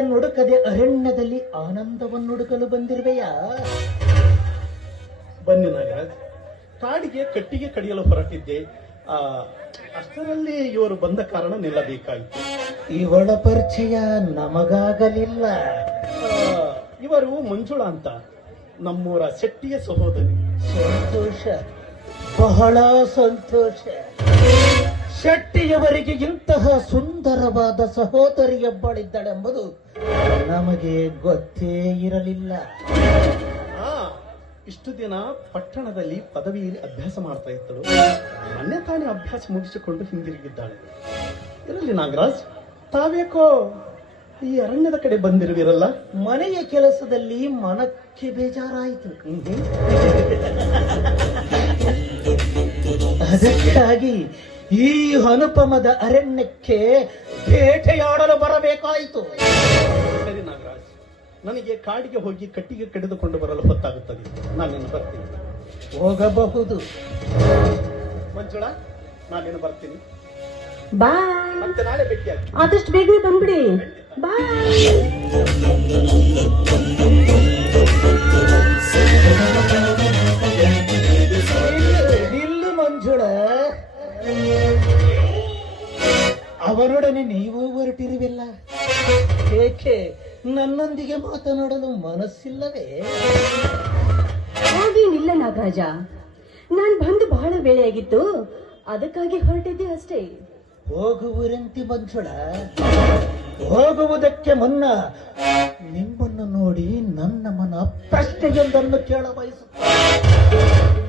ಶಾಂತಿಯನ್ನುಡುಕದೆ ಅರಣ್ಯದಲ್ಲಿ ಆನಂದವನ್ನುಡುಕಲು ಬಂದಿರುವೆಯಾ? ಬನ್ನಿ ನಾಗರಾಜ್, ಕಾಡಿಗೆ ಕಟ್ಟಿಗೆ ಕಡಿಯಲು ಹೊರಟಿದ್ದೆ. ಅಷ್ಟರಲ್ಲಿ ಇವರು ಬಂದ ಕಾರಣ ನಿಲ್ಲಬೇಕಾಯಿತು. ಇವಳ ಪರಿಚಯ ನಮಗಾಗಲಿಲ್ಲ. ಇವರು ಮಂಜುಳಾ ಅಂತ, ನಮ್ಮೂರ ಶೆಟ್ಟಿಯ ಸಹೋದರಿ. ಸಂತೋಷ, ಬಹಳ ಸಂತೋಷ. ಶೆಟ್ಟಿಯವರಿಗೆ ಇಂತಹ ಸುಂದರವಾದ ಸಹೋದರಿಯೊಬ್ಬಳಿದ್ದಳೆಂಬುದು ನಮಗೆ ಗೊತ್ತೇ ಇರಲಿಲ್ಲ. ಇಷ್ಟು ದಿನ ಪಟ್ಟಣದಲ್ಲಿ ಪದವಿಯಲ್ಲಿ ಅಭ್ಯಾಸ ಮಾಡ್ತಾ ಇದ್ದಳು. ಮೊನ್ನೆ ತಾನೇ ಅಭ್ಯಾಸ ಮುಗಿಸಿಕೊಂಡು ಹಿಂದಿರುಗಿದ್ದಾಳೆ. ಇರಲಿ ನಾಗರಾಜ್, ತಾವೇಕೋ ಈ ಅರಣ್ಯದ ಕಡೆ ಬಂದಿರುವಿರಲ್ಲ? ಮನೆಯ ಕೆಲಸದಲ್ಲಿ ಮನಕ್ಕೆ ಬೇಜಾರಾಯಿತು. ಅದಕ್ಕಾಗಿ ಈ ಅನುಪಮದ ಅರಣ್ಯಕ್ಕೆ ಬೇಟೆಯಾಡಲು ಬರಬೇಕಾಯಿತು. ಸರಿ ನಾಗರಾಜ್, ನನಗೆ ಕಾಡಿಗೆ ಹೋಗಿ ಕಟ್ಟಿಗೆ ಕಡಿದುಕೊಂಡು ಬರಲು ಹೊತ್ತಾಗುತ್ತದೆ. ನಾನೇನು ಬರ್ತೀನಿ. ಹೋಗಬಹುದು. ಮಂಜುಳಾ, ನಾನೇನು ಬರ್ತೀನಿ. ಬಾಯ್. ಮತ್ತೆ ನಾಳೆ ಭೇಟಿಯಾಗಿ. ಆದಷ್ಟು ಬೇಗನೆ ಬಂದ್ಬಿಡಿ. ಬಾಯ್. ನಿಲ್ಲು ಮಂಜುಳ, ಅವರೊಡನೆ ನೀವು ಹೊರಟಿರುವಿಲ್ಲ. ಏಕೆ ನನ್ನೊಂದಿಗೆ ಮಾತನಾಡಲು ಮನಸ್ಸಿಲ್ಲವೇ? ಹಾಗೇನಿಲ್ಲ ನಾಗರಾಜ, ನಾನ್ ಬಂದು ಬಹಳ ವೇಳೆಯಾಗಿತ್ತು, ಅದಕ್ಕಾಗಿ ಹೊರಟಿದ್ದೆ ಅಷ್ಟೇ. ಹೋಗುವುರಂತಿ ಮಂಜುಳ. ಹೋಗುವುದಕ್ಕೆ ಮುನ್ನ ನಿಮ್ಮನ್ನು ನೋಡಿ ನನ್ನ ಮನ ಪ್ರಶ್ನೆಯೊಂದನ್ನು ಕೇಳ ಬಯಸುತ್ತೇನೆ.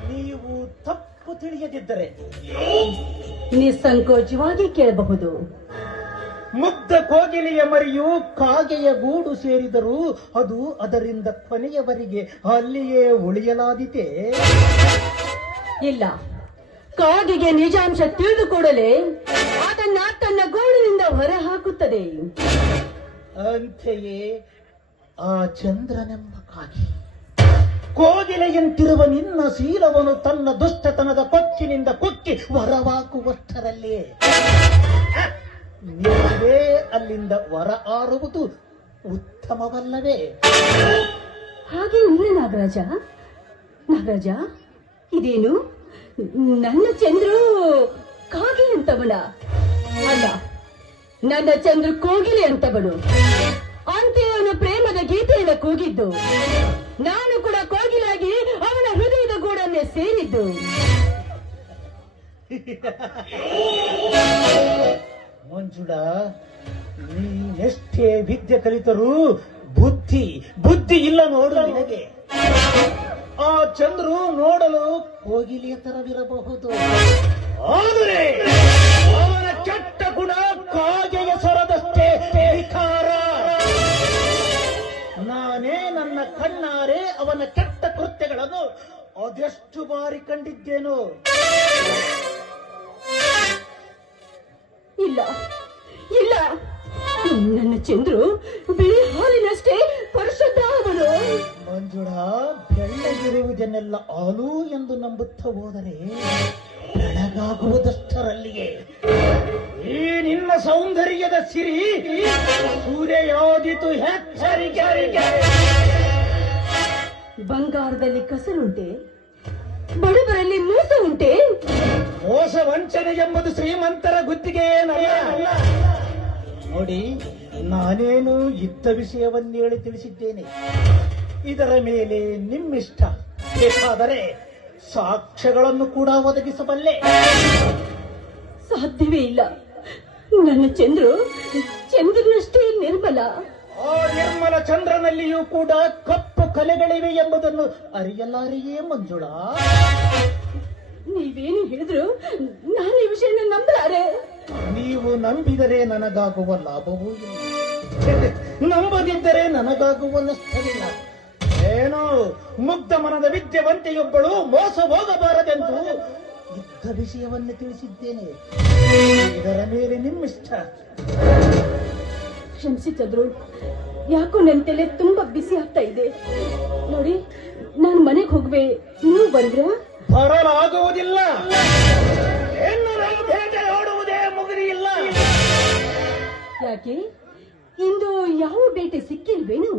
ನೀವು ತಪ್ಪು ತಿಳಿಯದಿದ್ದರೆ ನಿಸ್ಸಂಕೋಚವಾಗಿ ಕೇಳಬಹುದು. ಮುಗ್ಧ ಕೋಗಿಲೆಯ ಮರಿಯು ಕಾಗೆಯ ಗೂಡು ಸೇರಿದರೂ ಅದು ಅದರಿಂದ ಕೊನೆಯವರೆಗೆ ಅಲ್ಲಿಯೇ ಉಳಿಯಲಾದೀತೆ? ಇಲ್ಲ, ಕಾಗೆಗೆ ನಿಜಾಂಶ ತಿಳಿದು ಕೂಡಲೇ ಅದನ್ನ ತನ್ನ ಗೂಡಿನಿಂದ ಹೊರ ಹಾಕುತ್ತದೆ. ಅಂತೆಯೇ ಆ ಚಂದ್ರನೆಂಬ ಕಾಗೆ ಕೋಗಿಲೆಯಂತಿರುವ ನಿನ್ನ ಶೀಲವನ್ನು ತನ್ನ ದುಷ್ಟತನದ ಕೊಕ್ಕಿನಿಂದ ಕೊಕ್ಕಿ ಹೊರವಾಕುವಷ್ಟರಲ್ಲೇ ನೀವೇ ಅಲ್ಲಿಂದ ಹೊರ ಆರುವುದು ಉತ್ತಮವಲ್ಲವೇ? ಹಾಗೆ ಇಲ್ಲ ನಾಗರಾಜ. ನಾಗರಾಜ, ಇದೇನು ನನ್ನ ಚಂದ್ರು ಕಾಗೆ ಅಂತವನ? ಅಲ್ಲ, ನನ್ನ ಚಂದ್ರು ಕೋಗಿಲೆ ಅಂತವನು. ಅಂತೆಯವನು ಪ್ರೇಮದ ಗೀತೆಯನ್ನು ಕೂಗಿದ್ದು, ನಾನು ಕೂಡ ಕೋಗಿಲಾಗಿ ಅವನ ಹೃದಯದ ಗೂಡನ್ನೇ ಸೇರಿದ್ದು. ಮಂಜುಳ, ನೀನೆಷ್ಟೇ ವಿದ್ಯೆ ಕಲಿತರೂ ಬುದ್ಧಿ ಇಲ್ಲ ನೋಡು ನಿನಗೆ. ಆ ಚಂದ್ರು ನೋಡಲು ಕೋಗಿಲೆಯ ತರವಿರಬಹುದು, ಆದರೆ ಅವನ ಕೆಟ್ಟ ಗುಣ ಕಾಗೆಯ ಸ್ವರದಷ್ಟೇ ವಿಕಾರ. ನಾನೇ ನನ್ನ ಕಣ್ಣಾರೆ ಅವನ ಕೆಟ್ಟ ಕೃತ್ಯಗಳನ್ನು ಅದೆಷ್ಟು ಬಾರಿ ಕಂಡಿದ್ದೇನೋ. ಇಲ್ಲ ಇಲ್ಲ, ನನ್ನ ಚಂದ್ರು ಬಿಳಿ ಹಾಲಿನಷ್ಟೇ ಪರಿಶುದ್ಧ ಅವನು. ಮಂಜುಳ, ಬೆಳ್ಳಗಿರುವುದನ್ನೆಲ್ಲ ಹಾಲು ಎಂದು ನಂಬುತ್ತಾ ಹೋದರೆ ಬೆಳಗಾಗುವುದಷ್ಟರಲ್ಲಿಯೇ ಈ ನಿನ್ನ ಸೌಂದರ್ಯದ ಸಿರಿ ಸೂರ್ಯೋದಿತು. ಎಚ್ಚರಿಕೆ! ಬಂಗಾರದಲ್ಲಿ ಕಸರುಂಟೆ, ಬಡವರಲ್ಲಿ ಮೋಸ ಉಂಟೆ. ಮೋಸ ವಂಚನೆ ಎಂಬುದು ಶ್ರೀಮಂತರ ಗುತ್ತಿಗೆ ಏನಲ್ಲ. ನೋಡಿ, ನಾನೇನು ಇದ್ದ ವಿಷಯವನ್ನೇ ಹೇಳಿ ತಿಳಿಸಿದ್ದೇನೆ. ಇದರ ಮೇಲೆ ನಿಮ್ಮಿಷ್ಟ. ಬೇಕಾದರೆ ಸಾಕ್ಷ್ಯಗಳನ್ನು ಕೂಡ ಒದಗಿಸಬಲ್ಲೆ. ಸಾಧ್ಯವೇ ಇಲ್ಲ. ನನ್ನ ಚಂದ್ರನಷ್ಟೇ ನಿರ್ಮಲ. ಆ ನಿರ್ಮಲ ಚಂದ್ರನಲ್ಲಿಯೂ ಕೂಡ ಕಪ್ಪು ಕಲೆಗಳಿವೆ ಎಂಬುದನ್ನು ಅರಿಯಲಾರೆಯೇ ಮಂಜುಳ? ನೀವೇನು ಹೇಳಿದ್ರು ನಾನು ಈ ವಿಷಯನ ನಂಬಲಾರೆ. ನೀವು ನಂಬಿದರೆ ನನಗಾಗುವ ಲಾಭವೂ ಇಲ್ಲ, ನಂಬದಿದ್ದರೆ ನನಗಾಗುವ ನಷ್ಟವಿಲ್ಲ. ಏನೋ ಮುಗ್ಧ ಮನದ ವಿದ್ಯಾವಂತೆಯೊಬ್ಬಳು ಮೋಸ ಹೋಗಬಾರದೆಂದು ಇದ್ದ ವಿಷಯವನ್ನು ತಿಳಿಸಿದ್ದೇನೆ. ಇದರ ಮೇಲೆ ನಿಮ್ಮಿಷ್ಟ. ಕ್ಷಮಿಸಿ ಚಂದ್ರು, ಯಾಕೋ ನನ್ನ ತಲೆ ತುಂಬಾ ಬಿಸಿ ಆಗ್ತಾ ಇದೆ. ನೋಡಿ, ನಾನು ಮನೆಗೆ ಹೋಗ್ಬೇ, ನೀವು ಬಂದ್ರ? ಬರಲಾಗುವುದಿಲ್ಲ. ಓಡುವುದೇ ಮುಗಿದಿ ಇಲ್ಲ. ಯಾಕೆ ಇಂದು ಯಾವ ಬೇಟೆ ಸಿಕ್ಕಿಲ್ವೇನು?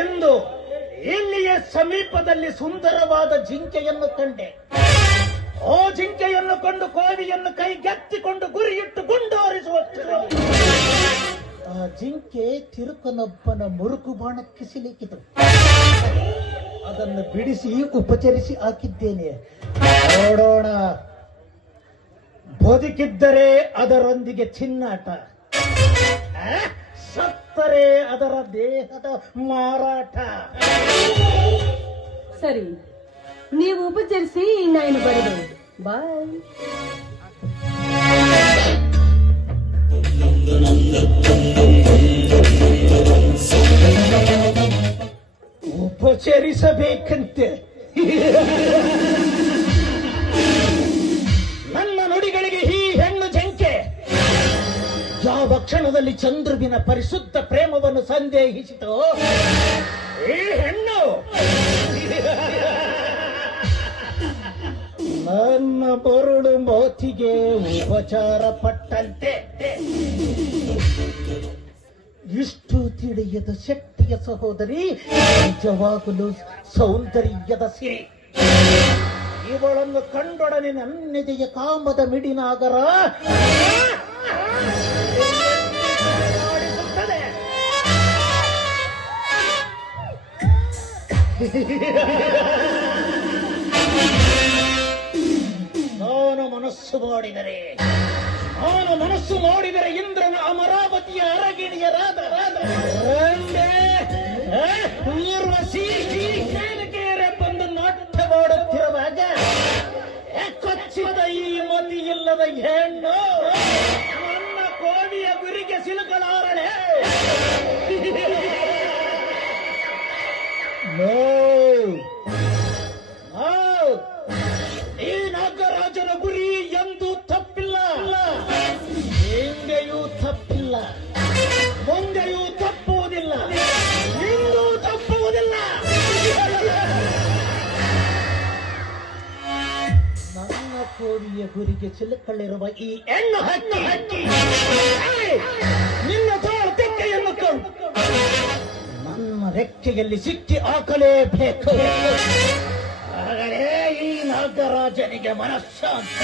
ಎಂದು ಇಲ್ಲಿಯ ಸಮೀಪದಲ್ಲಿ ಸುಂದರವಾದ ಜಿಂಕೆಯನ್ನು ಕಂಡೆ. ಆ ಜಿಂಕೆಯನ್ನು ಕಂಡು ಕೋವಿಯನ್ನು ಕೈಗೆತ್ತಿಕೊಂಡು ಗುರಿಯಿಟ್ಟು ಗುಂಡಾರಿಸುವಷ್ಟರಲ್ಲಿ ಆ ಜಿಂಕೆ ತಿರುಕನೊಬ್ಬನ ಮುರುಕು ಬಾಣಕ್ಕೆ ಸಿಲುಕಿತು. ಅದನ್ನು ಬಿಡಿಸಿ ಉಪಚರಿಸಿ ಹಾಕಿದ್ದೇನೆ. ನೋಡೋಣ, ಬದುಕಿದ್ದರೆ ಅದರೊಂದಿಗೆ ಚಿನ್ನಾಟ, ಸತ್ತರೆ ಅದರ ದೇಹದ ಮಾರಾಟ. ಸರಿ, ನೀವು ಉಪಚರಿಸಿ, ನಾನು ಬರಬಹುದು. ಬಾಯ್. ಉಪಚರಿಸಬೇಕಂತೆ. ನನ್ನ ನುಡಿಗಳಿಗೆ ಈ ಹೆಣ್ಣು ಜಿಂಕೆ ಯಾವ ಕ್ಷಣದಲ್ಲಿ ಚಂದ್ರುವಿನ ಪರಿಶುದ್ಧ ಪ್ರೇಮವನ್ನು ಸಂದೇಹಿಸಿತೋ, ಈ ಹೆಣ್ಣು ನನ್ನ ಬರುಳು ಮೋತಿಗೆ ಉಪಚಾರ ಪಟ್ಟಂತೆ. ಇಷ್ಟು ತಿಳಿಯದ ಶಕ್ತಿಯ ಸಹೋದರಿ ನಿಜವಾಗಲೂ ಸೌಂದರ್ಯದ ಸಿರಿ. ಇವಳನ್ನು ಕಂಡೊಡನೆ ನನ್ನೆದೆಯ ಕಾಮದ ಮಿಡಿನಾಗರ ಮಾಡಿಸುತ್ತದೆ. ನಾನು ಮನಸ್ಸು ಮಾಡಿದರೆ ಇಂದ್ರನ ಅಮರಾವತಿಯ ಅರಗಿಣಿಯರಾದ ಊರ್ವಶಿ ಕೇಳಿಕೆಯರೆ ಬಂದು ನಾಟ್ಯ ಮಾಡುತ್ತಿರುವಾಗ ಕೊಚ್ಚಿದ ಈ ಮತಿ ಇಲ್ಲದ ಹೆಣ್ಣು ನನ್ನ ಕೋವಿಯ ಗುರಿಗೆ ಸಿಲುಕಲಾರಳೆ. ಈ ನಾಗರಾಜನ ಗುರಿ ಎಂದೂ ತಪ್ಪಿಲ್ಲ, ಹಿಂದೆಯೂ ತಪ್ಪಿಲ್ಲ, ಮುಂದೆಯೂ ತಪ್ಪುವುದಿಲ್ಲ, ಇಂದೂ ತಪ್ಪುವುದಿಲ್ಲ. ನನ್ನ ಕೋವಿಯ ಗುರಿಗೆ ಸಿಲುಕಲಿರುವ ಈ ಹೆಣ್ಣು ಹಕ್ಕಿ ನಿನ್ನ ತೋಳು ತೆಕ್ಕೆಯನ್ನು ಕಂಡು ನನ್ನ ರೆಕ್ಕೆಯಲ್ಲಿ ಸಿಕ್ಕಿ ಹಾಕಲೇಬೇಕು. ಆಗಲೇ ಈ ನಾಗರಾಜನಿಗೆ ಮನಸ್ಸಾಂತ.